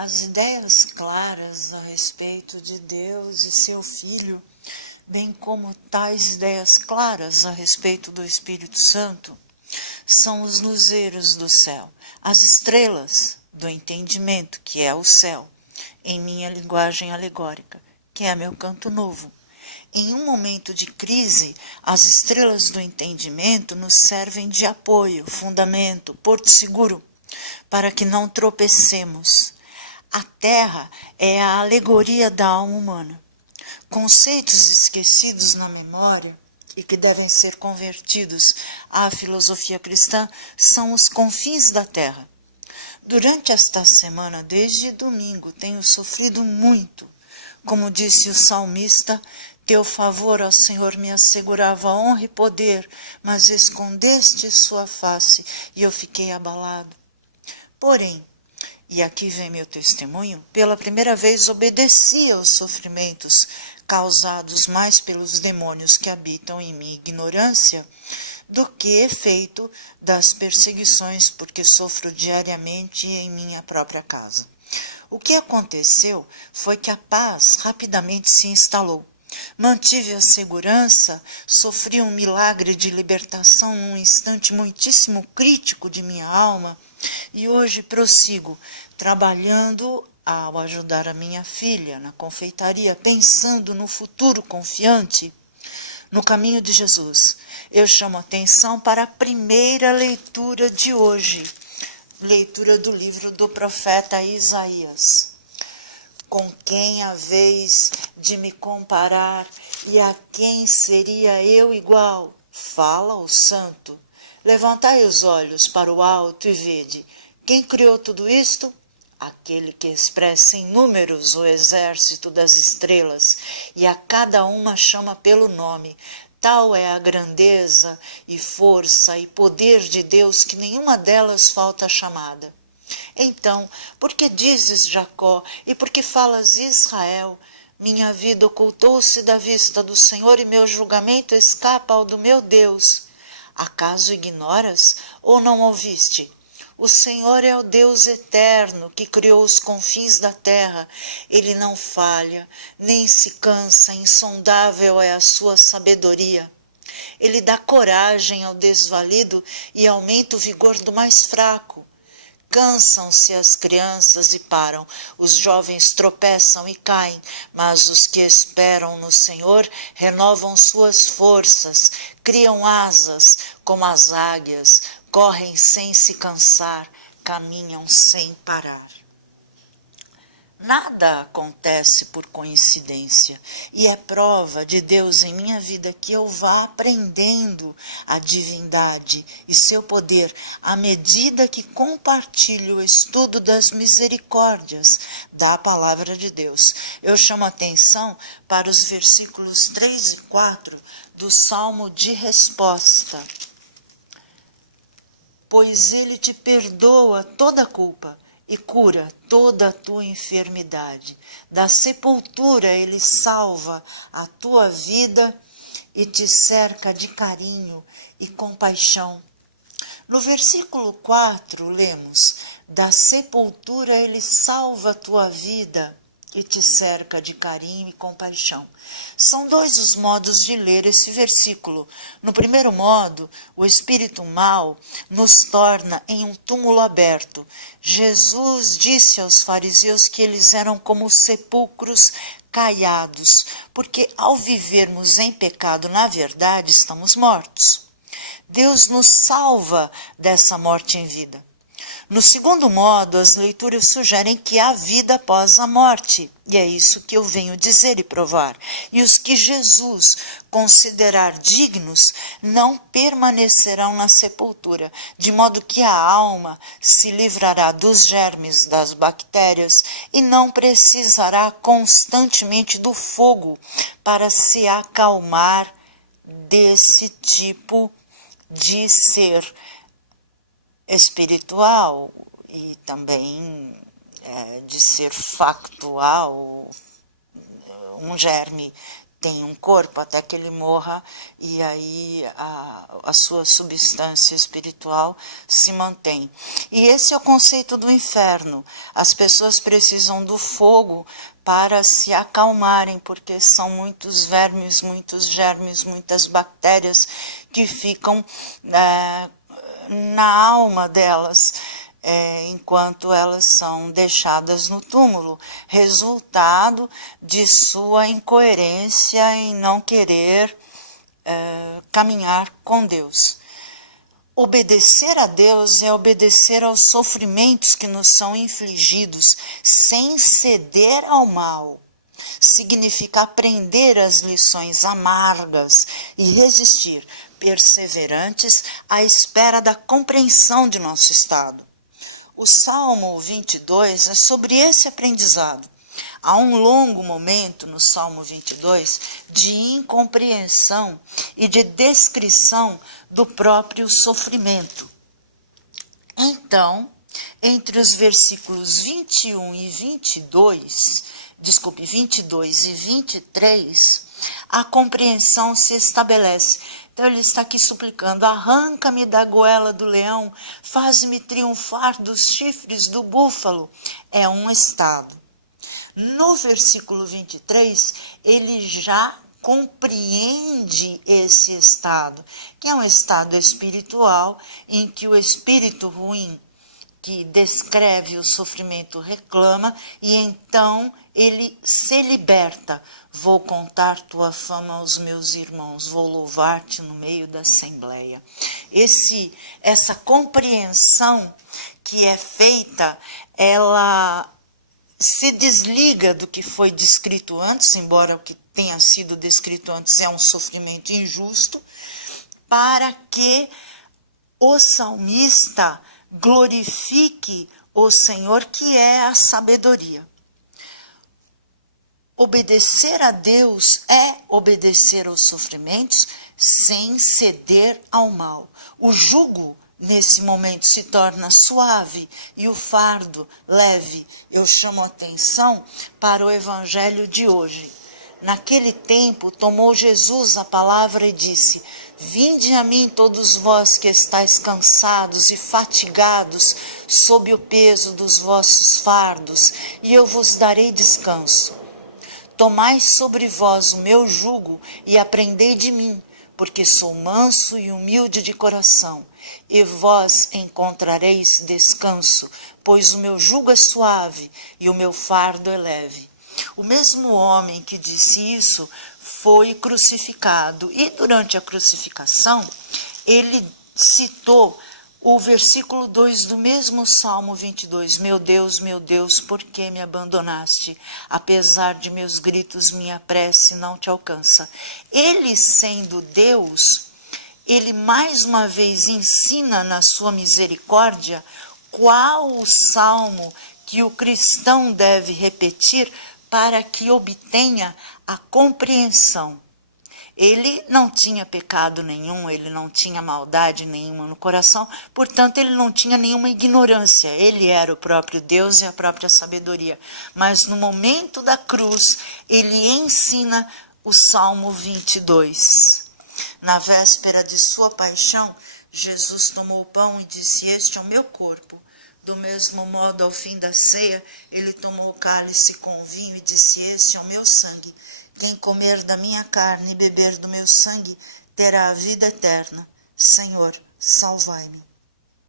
As ideias claras a respeito de Deus e seu Filho, bem como tais ideias claras a respeito do Espírito Santo, são os luzeiros do céu, as estrelas do entendimento, que é o céu, em minha linguagem alegórica, que é meu canto novo. Em um momento de crise, as estrelas do entendimento nos servem de apoio, fundamento, porto seguro, para que não tropecemos. A Terra é a alegoria da alma humana. Conceitos esquecidos na memória e que devem ser convertidos à filosofia cristã são os confins da Terra. Durante esta semana, desde domingo, tenho sofrido muito. Como disse o salmista, teu favor, ó Senhor, me assegurava honra e poder, mas escondeste sua face e eu fiquei abalado. Porém, e aqui vem meu testemunho, pela primeira vez obedeci aos sofrimentos causados mais pelos demônios que habitam em minha ignorância do que efeito das perseguições, porque sofro diariamente em minha própria casa. O que aconteceu foi que a paz rapidamente se instalou. Mantive a segurança, sofri um milagre de libertação num instante muitíssimo crítico de minha alma, e hoje prossigo, trabalhando ao ajudar a minha filha na confeitaria, pensando no futuro confiante, no caminho de Jesus. Eu chamo atenção para a primeira leitura de hoje, leitura do livro do profeta Isaías. Com quem haveis de me comparar, e a quem seria eu igual? Fala o santo. Levantai os olhos para o alto e vede. Quem criou tudo isto? Aquele que expressa em números o exército das estrelas, e a cada uma chama pelo nome. Tal é a grandeza e força e poder de Deus que nenhuma delas falta a chamada. Então, por que dizes Jacó, e por que falas Israel? Minha vida ocultou-se da vista do Senhor, e meu julgamento escapa ao do meu Deus. Acaso ignoras, ou não ouviste? O Senhor é o Deus eterno, que criou os confins da terra. Ele não falha, nem se cansa, insondável é a sua sabedoria. Ele dá coragem ao desvalido e aumenta o vigor do mais fraco. Cansam-se as crianças e param, os jovens tropeçam e caem, mas os que esperam no Senhor renovam suas forças, criam asas como as águias, correm sem se cansar, caminham sem parar. Nada acontece por coincidência, e é prova de Deus em minha vida que eu vá aprendendo a divindade e seu poder à medida que compartilho o estudo das misericórdias da palavra de Deus. Eu chamo a atenção para os versículos 3 e 4 do Salmo de Resposta. Pois ele te perdoa toda a culpa e cura toda a tua enfermidade. Da sepultura ele salva a tua vida e te cerca de carinho e compaixão. No versículo 4 lemos, da sepultura ele salva a tua vida e te cerca de carinho e compaixão. São dois os modos de ler esse versículo. No primeiro modo, o espírito mau nos torna em um túmulo aberto. Jesus disse aos fariseus que eles eram como sepulcros caiados, porque ao vivermos em pecado, na verdade, estamos mortos. Deus nos salva dessa morte em vida. No segundo modo, as leituras sugerem que há vida após a morte, e é isso que eu venho dizer e provar. E os que Jesus considerar dignos não permanecerão na sepultura, de modo que a alma se livrará dos germes das bactérias e não precisará constantemente do fogo para se acalmar desse tipo de ser espiritual e também de ser factual. Um germe tem um corpo até que ele morra, e aí a sua substância espiritual se mantém. E esse é o conceito do inferno. As pessoas precisam do fogo para se acalmarem, porque são muitos vermes, muitos germes, muitas bactérias que ficam na alma delas, enquanto elas são deixadas no túmulo, resultado de sua incoerência em não querer caminhar com Deus. Obedecer a Deus é obedecer aos sofrimentos que nos são infligidos, sem ceder ao mal. Significa aprender as lições amargas e resistir, perseverantes, à espera da compreensão de nosso estado. O Salmo 22 é sobre esse aprendizado. Há um longo momento no Salmo 22 de incompreensão e de descrição do próprio sofrimento. Então, entre os versículos 21 e 22 e 23, a compreensão se estabelece. Então ele está aqui suplicando: arranca-me da goela do leão, faz-me triunfar dos chifres do búfalo. É um estado. No versículo 23, ele já compreende esse estado, que é um estado espiritual em que o espírito ruim, que descreve o sofrimento, reclama, e então ele se liberta. Vou contar tua fama aos meus irmãos, vou louvar-te no meio da assembleia. Essa compreensão que é feita, ela se desliga do que foi descrito antes, embora o que tenha sido descrito antes é um sofrimento injusto, para que o salmista glorifique o Senhor, que é a sabedoria. Obedecer a Deus é obedecer aos sofrimentos sem ceder ao mal. O jugo, nesse momento, se torna suave e o fardo leve. Eu chamo a atenção para o evangelho de hoje. Naquele tempo, tomou Jesus a palavra e disse: vinde a mim todos vós que estáis cansados e fatigados sob o peso dos vossos fardos, e eu vos darei descanso. Tomai sobre vós o meu jugo e aprendei de mim, porque sou manso e humilde de coração, e vós encontrareis descanso, pois o meu jugo é suave e o meu fardo é leve. O mesmo homem que disse isso foi crucificado, e durante a crucificação ele citou o versículo 2 do mesmo Salmo 22, meu Deus, por que me abandonaste? Apesar de meus gritos, minha prece não te alcança. Ele, sendo Deus, ele mais uma vez ensina na sua misericórdia qual o salmo que o cristão deve repetir para que obtenha a compreensão. Ele não tinha pecado nenhum, ele não tinha maldade nenhuma no coração, portanto ele não tinha nenhuma ignorância, ele era o próprio Deus e a própria sabedoria. Mas no momento da cruz, ele ensina o Salmo 22. Na véspera de sua paixão, Jesus tomou o pão e disse: este é o meu corpo. Do mesmo modo, ao fim da ceia, ele tomou o cálice com vinho e disse: este é o meu sangue. Quem comer da minha carne e beber do meu sangue terá a vida eterna. Senhor, salvai-me.